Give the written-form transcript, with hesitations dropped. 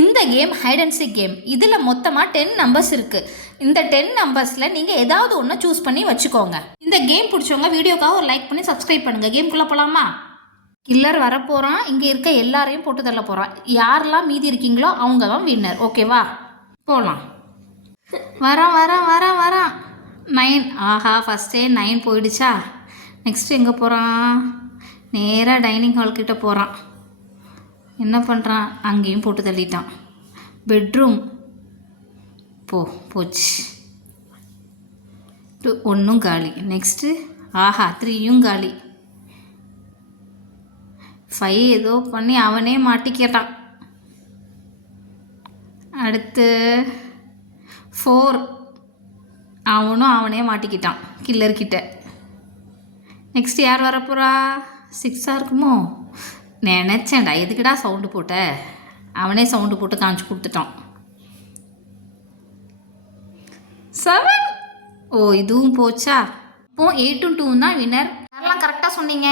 இந்த game hide and seek game. இதில் மொத்தமாக 10 நம்பர்ஸ் இருக்குது. இந்த 10 நம்பர்ஸில் நீங்கள் ஏதாவது ஒன்று சூஸ் பண்ணி வச்சுக்கோங்க. இந்த கேம் பிடிச்சவங்க வீடியோக்காக ஒரு லைக் பண்ணி சப்ஸ்கிரைப் பண்ணுங்கள். கேம்குள்ளே போகலாமா? கில்லர் வரப்போகிறான். இங்கே இருக்க எல்லாரையும் போட்டு தள்ள போகிறான். யாரெல்லாம் மீதி இருக்கீங்களோ அவங்க தான் வின்னர். ஓகேவா? போகலாம். வரான் 9. ஆஹா, ஃபஸ்ட்டே 9 போயிடுச்சா? நெக்ஸ்ட்டு எங்கே போகிறான்? நேராக டைனிங் ஹால் கிட்டே போகிறான். என்ன பண்ணுறான்? அங்கேயும் போட்டு தள்ளிட்டான். பெட்ரூம் போச்சு. 2 1 காலி. நெக்ஸ்ட்டு ஆஹா 3யும் காலி. 5 ஏதோ பண்ணி அவனே மாட்டிக்கிட்டான். அடுத்து 4 அவனே மாட்டிக்கிட்டான் கில்லர்கிட்ட. நெக்ஸ்ட் யார் வரப்போகிறா? 6ஆக இருக்குமோ? நினச்சேன்டா, எதுக்குடா சவுண்டு போட்ட? அவனே சவுண்டு போட்டு காமிச்சு கொடுத்துட்டான். 7. ஓ, இதுவும் போச்சா? இப்போ 8 2 தான் வின்னர். யாரெல்லாம் கரெக்டாக சொன்னீங்க?